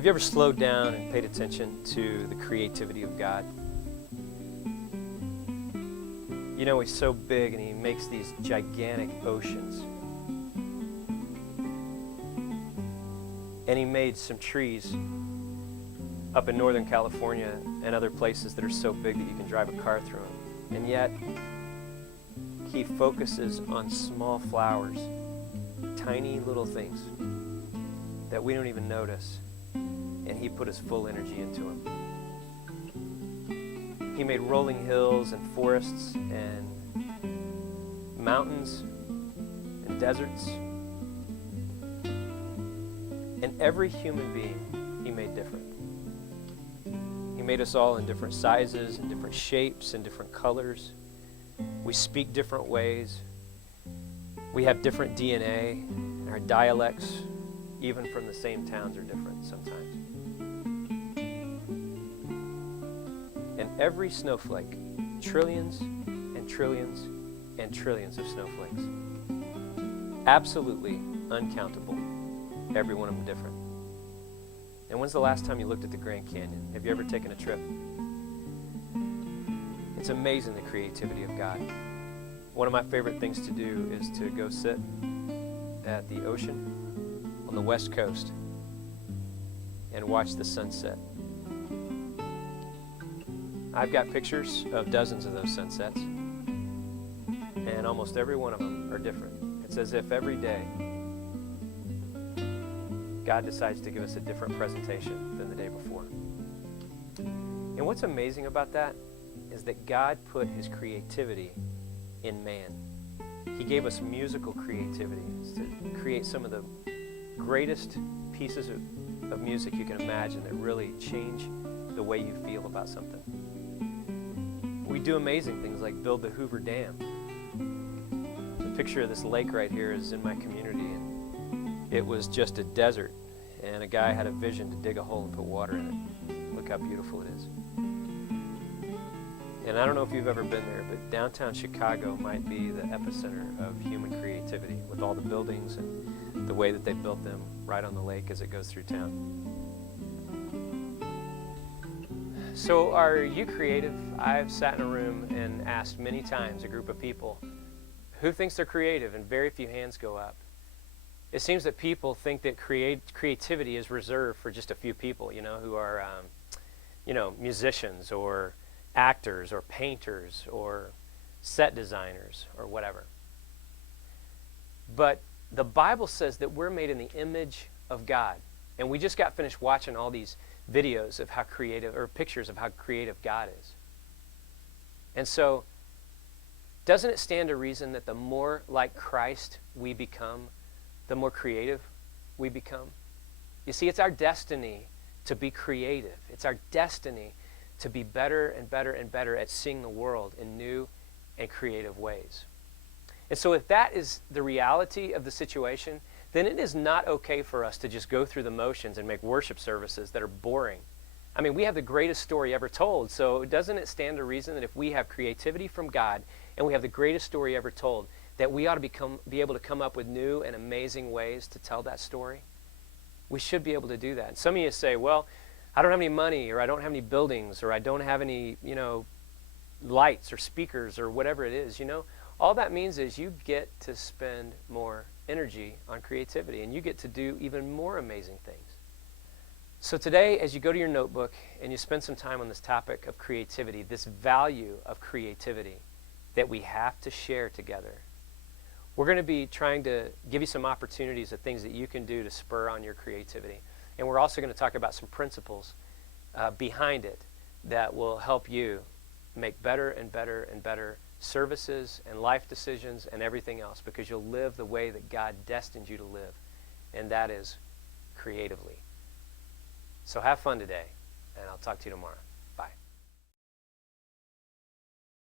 Have you ever slowed down and paid attention to the creativity of God? You know, He's so big and He makes these gigantic oceans. And He made some trees up in Northern California and other places that are so big that you can drive a car through them. And yet, He focuses on small flowers, tiny little things that we don't even notice. And He put His full energy into them. He made rolling hills and forests and mountains and deserts. And every human being He made different. He made us all in different sizes and different shapes and different colors. We speak different ways. We have different DNA, and our dialects, even from the same towns, are different sometimes. And every snowflake, trillions and trillions and trillions of snowflakes. Absolutely uncountable. Every one of them different. And when's the last time you looked at the Grand Canyon? Have you ever taken a trip? It's amazing, the creativity of God. One of my favorite things to do is to go sit at the ocean on the West Coast and watch the sunset. I've got pictures of dozens of those sunsets, and almost every one of them are different. It's as if every day God decides to give us a different presentation than the day before. And what's amazing about that is that God put His creativity in man. He gave us musical creativity to create some of the greatest pieces of music you can imagine that really change the way you feel about something. We do amazing things like build the Hoover Dam. The picture of this lake right here is in my community, and it was just a desert, and a guy had a vision to dig a hole and put water in it. Look how beautiful it is. And I don't know if you've ever been there, but downtown Chicago might be the epicenter of human creativity, with all the buildings and the way that they built them right on the lake as it goes through town. So are you creative? I've sat in a room and asked many times a group of people who thinks they're creative, and very few hands go up. It seems that people think that creativity is reserved for just a few people, who are, musicians or actors or painters or set designers or whatever. But the Bible says that we're made in the image of God. And we just got finished watching all these videos of how creative, or pictures of how creative God is. And so, doesn't it stand to reason that the more like Christ we become, the more creative we become? You see, it's our destiny to be creative. It's our destiny to be better and better and better at seeing the world in new and creative ways. And so if that is the reality of the situation, then it is not okay for us to just go through the motions and make worship services that are boring. I mean, we have the greatest story ever told, so doesn't it stand to reason that if we have creativity from God and we have the greatest story ever told, that we ought to be able to come up with new and amazing ways to tell that story? We should be able to do that. And some of you say, well, I don't have any money, or I don't have any buildings, or I don't have any, lights or speakers or whatever it is. All that means is you get to spend more energy on creativity, and you get to do even more amazing things. So today, as you go to your notebook and you spend some time on this topic of creativity, this value of creativity that we have to share together, we're going to be trying to give you some opportunities of things that you can do to spur on your creativity. And we're also going to talk about some principles behind it that will help you make better and better and better services and life decisions and everything else, because you'll live the way that God destined you to live, and that is creatively. So have fun today, and I'll talk to you tomorrow.